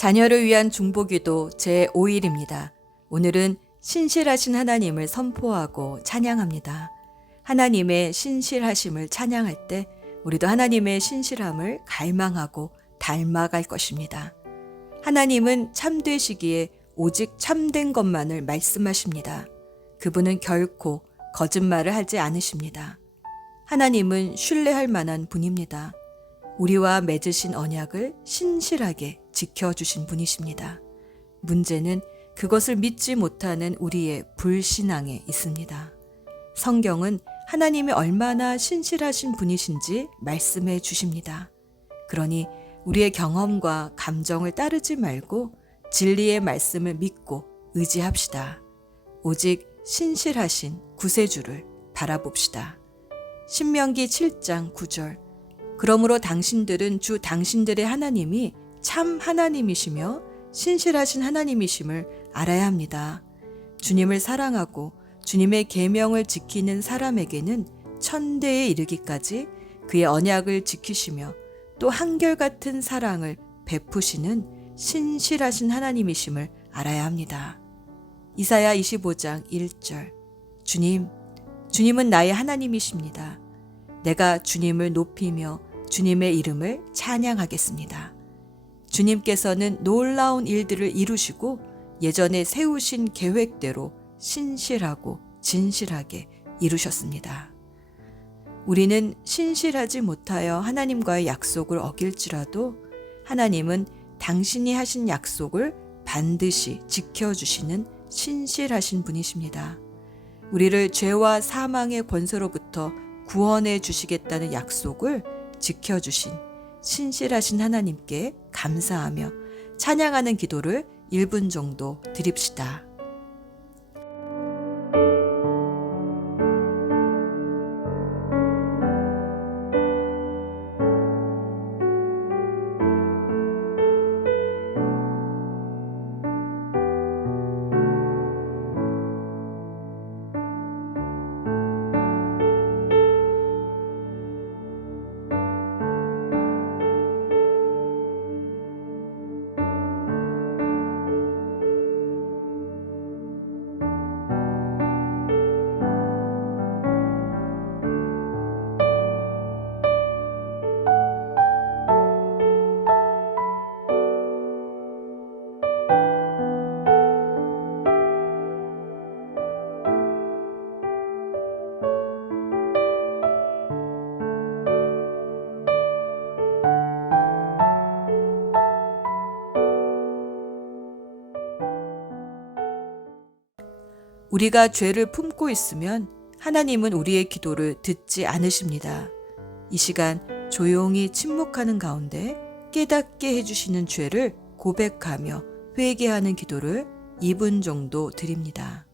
자녀를 위한 중보기도 제5일입니다. 오늘은 신실하신 하나님을 선포하고 찬양합니다. 하나님의 신실하심을 찬양할 때 우리도 하나님의 신실함을 갈망하고 닮아갈 것입니다. 하나님은 참되시기에 오직 참된 것만을 말씀하십니다. 그분은 결코 거짓말을 하지 않으십니다. 하나님은 신뢰할 만한 분입니다. 우리와 맺으신 언약을 신실하게 지켜주신 분이십니다. 문제는 그것을 믿지 못하는 우리의 불신앙에 있습니다. 성경은 하나님이 얼마나 신실하신 분이신지 말씀해 주십니다. 그러니 우리의 경험과 감정을 따르지 말고 진리의 말씀을 믿고 의지합시다. 오직 신실하신 구세주를 바라봅시다. 신명기 7장 9절. 그러므로 당신들은 주 당신들의 하나님이 참 하나님이시며 신실하신 하나님이심을 알아야 합니다. 주님을 사랑하고 주님의 계명을 지키는 사람에게는 천대에 이르기까지 그의 언약을 지키시며 또 한결같은 사랑을 베푸시는 신실하신 하나님이심을 알아야 합니다. 이사야 25장 1절. 주님은 나의 하나님이십니다. 내가 주님을 높이며 주님의 이름을 찬양하겠습니다. 주님께서는 놀라운 일들을 이루시고 예전에 세우신 계획대로 신실하고 진실하게 이루셨습니다. 우리는 신실하지 못하여 하나님과의 약속을 어길지라도 하나님은 당신이 하신 약속을 반드시 지켜주시는 신실하신 분이십니다. 우리를 죄와 사망의 권세로부터 구원해 주시겠다는 약속을 지켜주신 신실하신 하나님께 감사하며 찬양하는 기도를 1분 정도 드립시다. 우리가 죄를 품고 있으면 하나님은 우리의 기도를 듣지 않으십니다. 이 시간 조용히 침묵하는 가운데 깨닫게 해주시는 죄를 고백하며 회개하는 기도를 2분 정도 드립니다.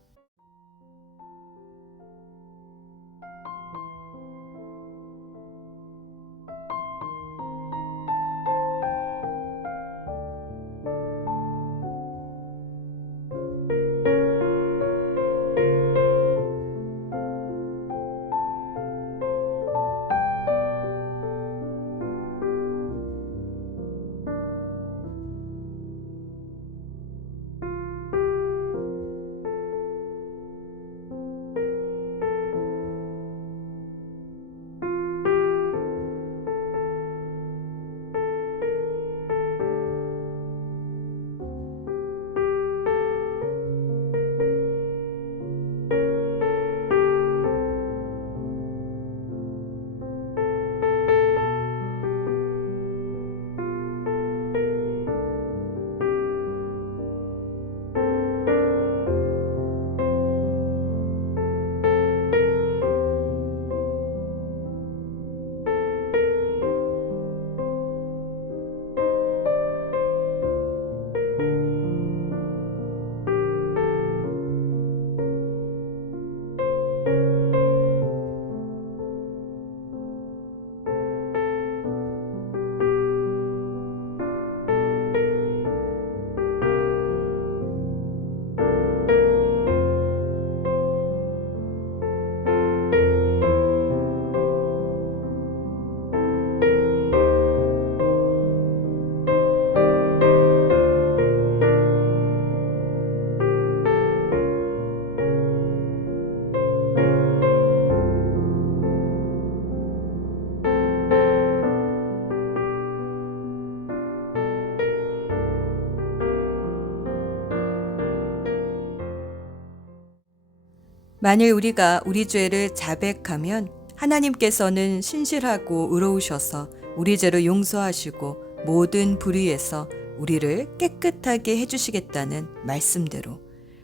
만일 우리가 우리 죄를 자백하면 하나님께서는 신실하고 의로우셔서 우리 죄를 용서하시고 모든 불의에서 우리를 깨끗하게 해주시겠다는 말씀대로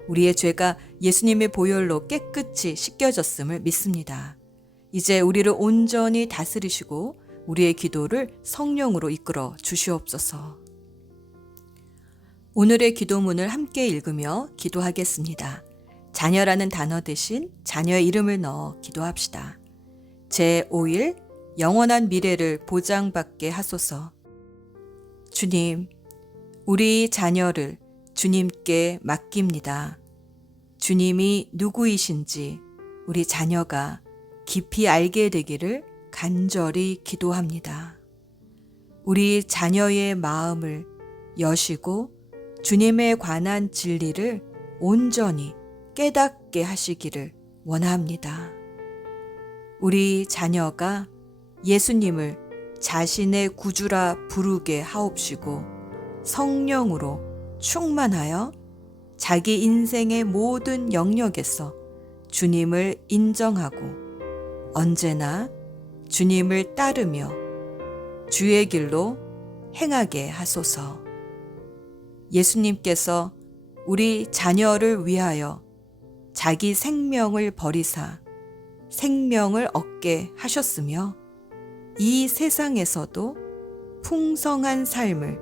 우리의 죄가 예수님의 보혈로 깨끗이 씻겨졌음을 믿습니다. 이제 우리를 온전히 다스리시고 우리의 기도를 성령으로 이끌어 주시옵소서. 오늘의 기도문을 함께 읽으며 기도하겠습니다. 자녀라는 단어 대신 자녀의 이름을 넣어 기도합시다. 제5일 영원한 미래를 보장받게 하소서. 주님, 우리 자녀를 주님께 맡깁니다. 주님이 누구이신지 우리 자녀가 깊이 알게 되기를 간절히 기도합니다. 우리 자녀의 마음을 여시고 주님에 관한 진리를 온전히 깨닫게 하시기를 원합니다. 우리 자녀가 예수님을 자신의 구주라 부르게 하옵시고 성령으로 충만하여 자기 인생의 모든 영역에서 주님을 인정하고 언제나 주님을 따르며 주의 길로 행하게 하소서. 예수님께서 우리 자녀를 위하여 자기 생명을 버리사 생명을 얻게 하셨으며 이 세상에서도 풍성한 삶을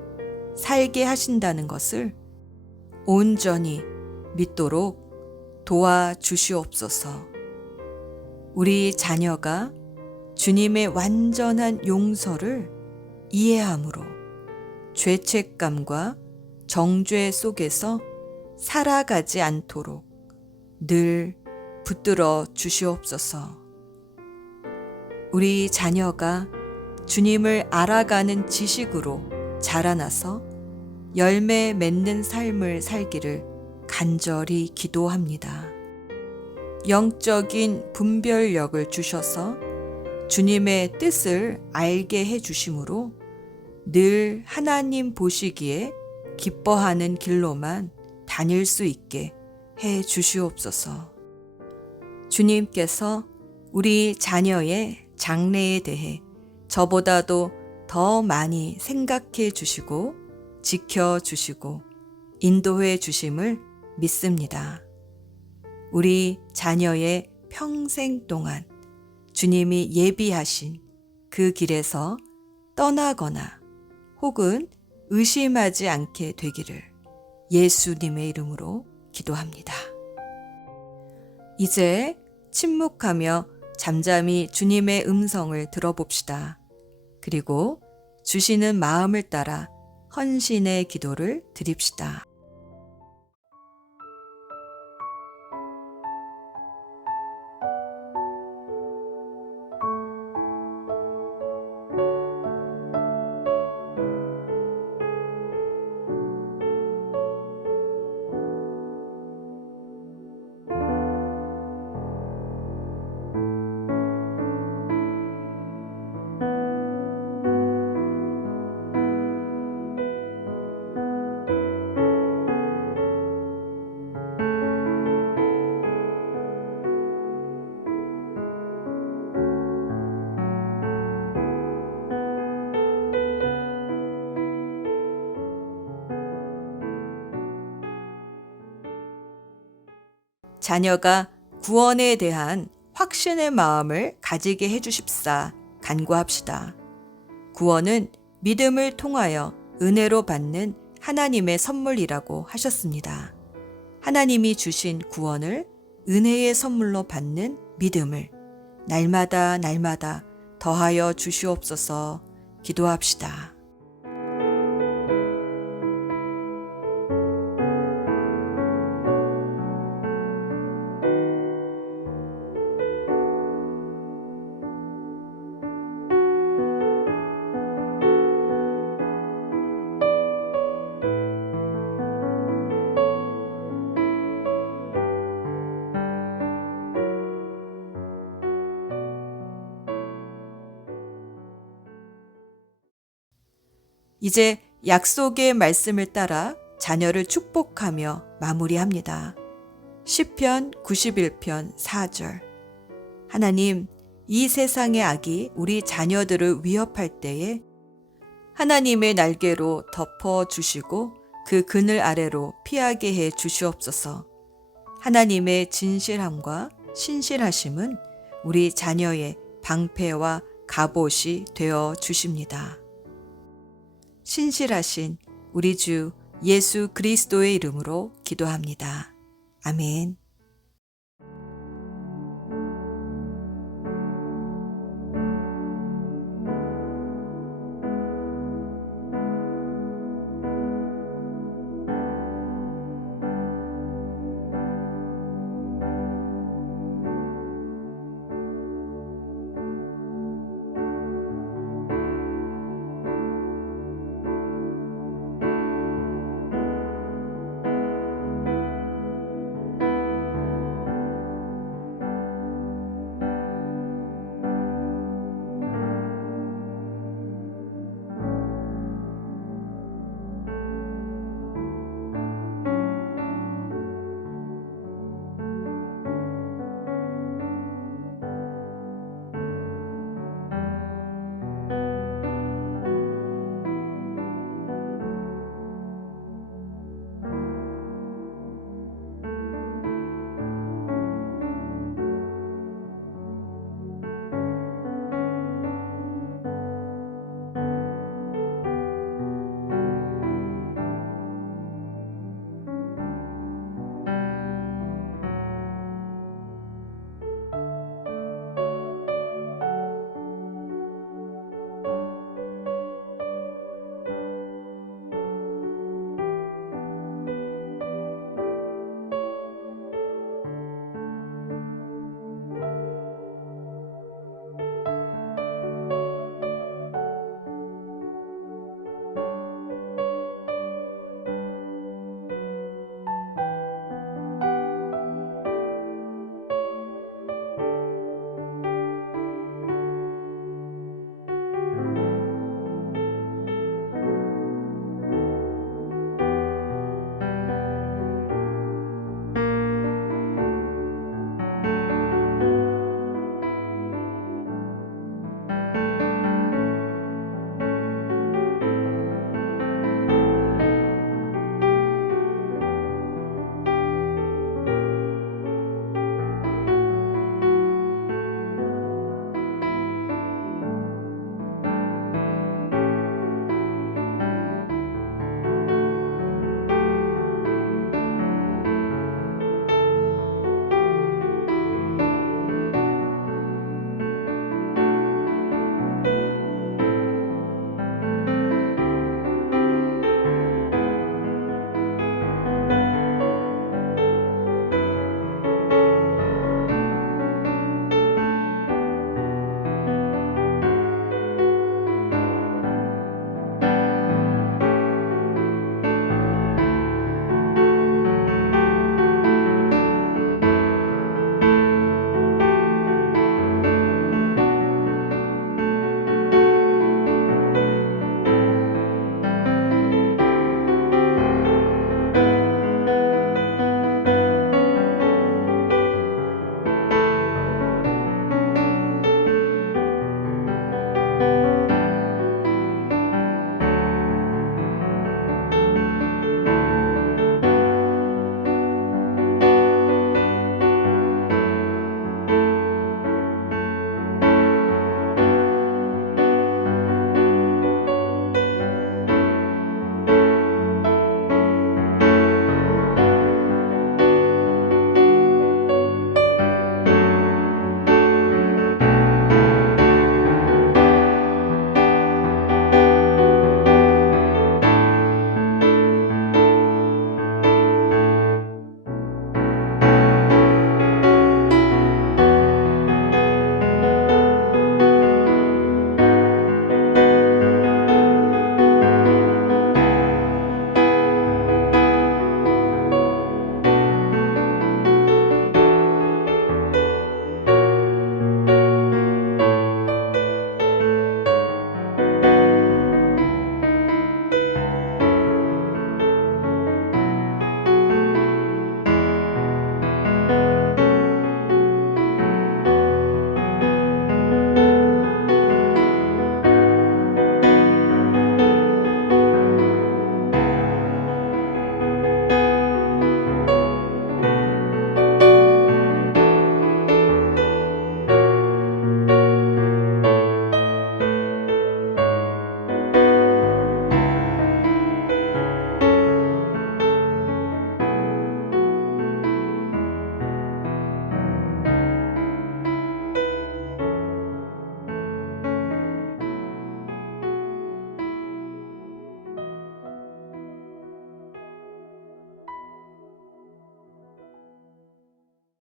살게 하신다는 것을 온전히 믿도록 도와주시옵소서. 우리 자녀가 주님의 완전한 용서를 이해함으로 죄책감과 정죄 속에서 살아가지 않도록 늘 붙들어 주시옵소서. 우리 자녀가 주님을 알아가는 지식으로 자라나서 열매 맺는 삶을 살기를 간절히 기도합니다. 영적인 분별력을 주셔서 주님의 뜻을 알게 해 주심으로 늘 하나님 보시기에 기뻐하는 길로만 다닐 수 있게 해 주시옵소서. 주님께서 우리 자녀의 장래에 대해 저보다도 더 많이 생각해 주시고 지켜 주시고 인도해 주심을 믿습니다. 우리 자녀의 평생 동안 주님이 예비하신 그 길에서 떠나거나 혹은 의심하지 않게 되기를 예수님의 이름으로 기도합니다. 이제 침묵하며 잠잠히 주님의 음성을 들어봅시다. 그리고 주시는 마음을 따라 헌신의 기도를 드립시다. 자녀가 구원에 대한 확신의 마음을 가지게 해주십사 간구합시다. 구원은 믿음을 통하여 은혜로 받는 하나님의 선물이라고 하셨습니다. 하나님이 주신 구원을 은혜의 선물로 받는 믿음을 날마다 더하여 주시옵소서. 기도합시다. 이제 약속의 말씀을 따라 자녀를 축복하며 마무리합니다. 시편 91편 4절. 하나님, 이 세상의 악이 우리 자녀들을 위협할 때에 하나님의 날개로 덮어 주시고 그 그늘 아래로 피하게 해 주시옵소서. 하나님의 진실함과 신실하심은 우리 자녀의 방패와 갑옷이 되어 주십니다. 신실하신 우리 주 예수 그리스도의 이름으로 기도합니다. 아멘.